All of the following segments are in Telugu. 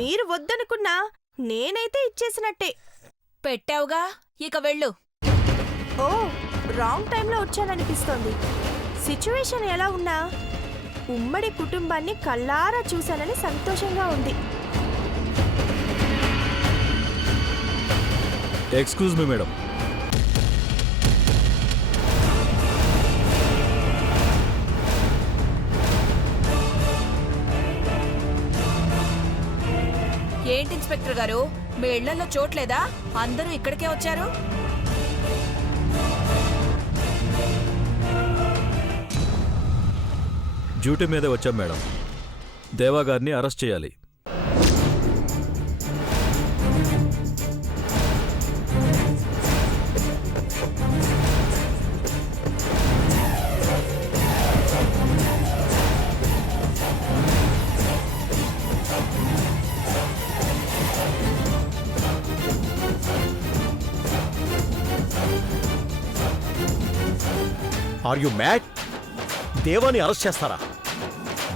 మీరు వద్దనుకున్నా నేనైతే ఇచ్చేసినట్టే. పెట్టావుగా, ఇక వెళ్ళు. ఓ, రాంగ్ టైంలో వచ్చాననిపిస్తోంది. సిచ్యువేషన్ ఎలా ఉన్నా ఉమ్మడి కుటుంబాన్ని కళ్ళారా చూశానని సంతోషంగా ఉంది. Excuse me madam. ఏంటి ఇన్స్పెక్టర్ గారు, మీ ఇళ్లలో చోట్లేదా? అందరూ ఇక్కడికే వచ్చారు. డ్యూటీ మీదే వచ్చాం మేడం. దేవా గారిని అరెస్ట్ చేయాలి. Are you mad? దేవాని అరెస్ట్ చేస్తారా?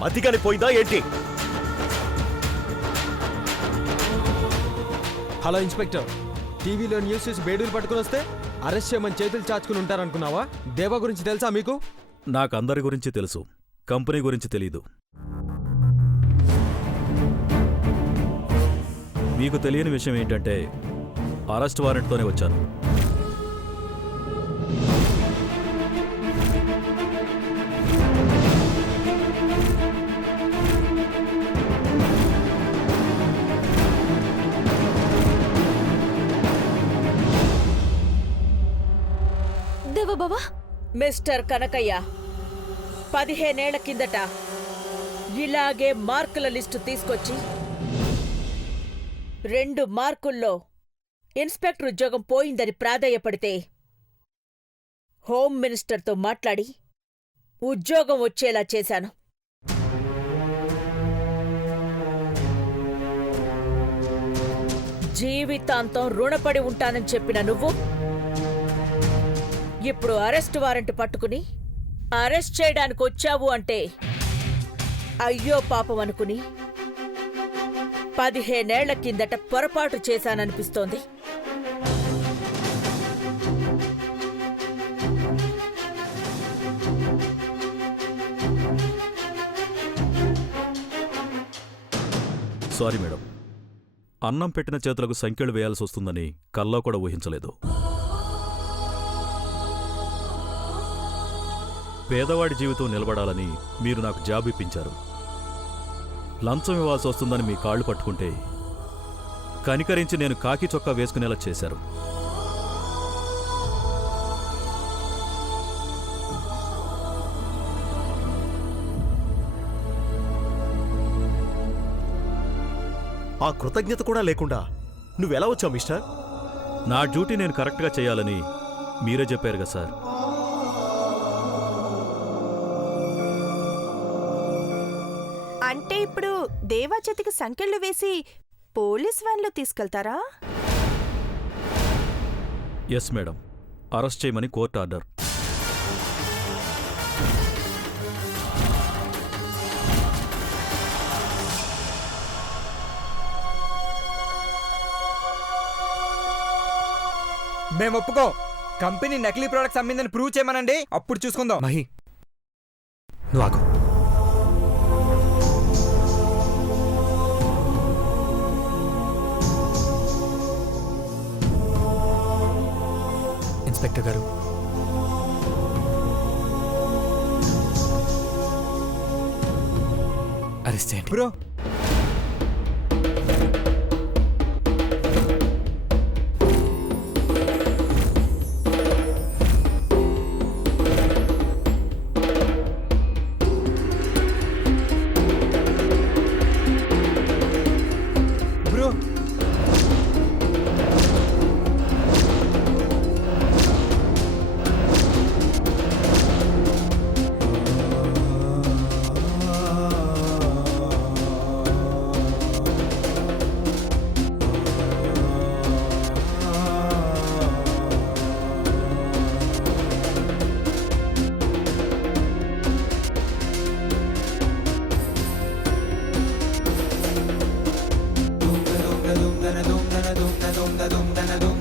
మతిగాని పోయిందా ఏంటి? హలో ఇన్స్పెక్టర్, టీవీలో న్యూస్ చూసి బేడీలు పట్టుకుని వస్తే అరెస్ట్ చేయమని చేతులు చాచుకుని ఉంటారనుకున్నావా? దేవా గురించి తెలుసా మీకు? నాకు అందరి గురించి తెలుసు, కంపెనీ గురించి తెలీదు. మీకు తెలియని విషయం ఏంటంటే అరెస్ట్ వారెంట్తోనే వచ్చాను. దేవబావా, మిస్టర్ కనకయ్య, 15 ఏళ్ల కిందట ఇలాగే మార్కుల లిస్టు తీసుకొచ్చి 2 మార్కుల్లో ఇన్స్పెక్టర్ ఉద్యోగం పోయిందని ప్రాధేయపడితే హోమ్ మినిస్టర్తో మాట్లాడి ఉద్యోగం వచ్చేలా చేశాను. జీవితాంతం రుణపడి ఉంటానని చెప్పిన నువ్వు ఇప్పుడు అరెస్ట్ వారెంట్ పట్టుకుని అరెస్ట్ చేయడానికి వచ్చావు అంటే అయ్యో పాపం అనుకుని 15 ఏళ్ల కిందట పొరపాటు చేశాననిపిస్తోంది. సారీ మేడం, అన్నం పెట్టిన చేతులకు సంఖ్యలు వేయాల్సి వస్తుందని కల్లో కూడా ఊహించలేదు. పేదవాడి జీవితం నిలబడాలని మీరు నాకు జాబ్ ఇప్పించారు. లంచం ఇవ్వాల్సి వస్తుందని మీ కాళ్ళు పట్టుకుంటే కనికరించి నేను కాకి చొక్కా వేసుకునేలా చేశారు. ఆ కృతజ్ఞత కూడా లేకుండా నువ్వెలా వచ్చావు మిస్టర్? నా డ్యూటీ నేను కరెక్ట్గా చేయాలని మీరే చెప్పారు కదా సార్. అంటే ఇప్పుడు దేవా చేతికి సంకెళ్ళు వేసి పోలీస్ వ్యాన్లో తీసుకెళ్తారా? ఎస్ మేడం, అరెస్ట్ చేయమని కోర్టు ఆర్డర్. మేము ఒప్పుకో. కంపెనీ నకిలీ ప్రోడక్ట్స్ అమ్మిందని ప్రూవ్ చేయమనండి, అప్పుడు చూసుకుందాం. మహి, నువ్వు ఆగు. ఇన్స్పెక్టర్ గారు, అరెస్ట్ చేయండి. బ్రో, దొంగన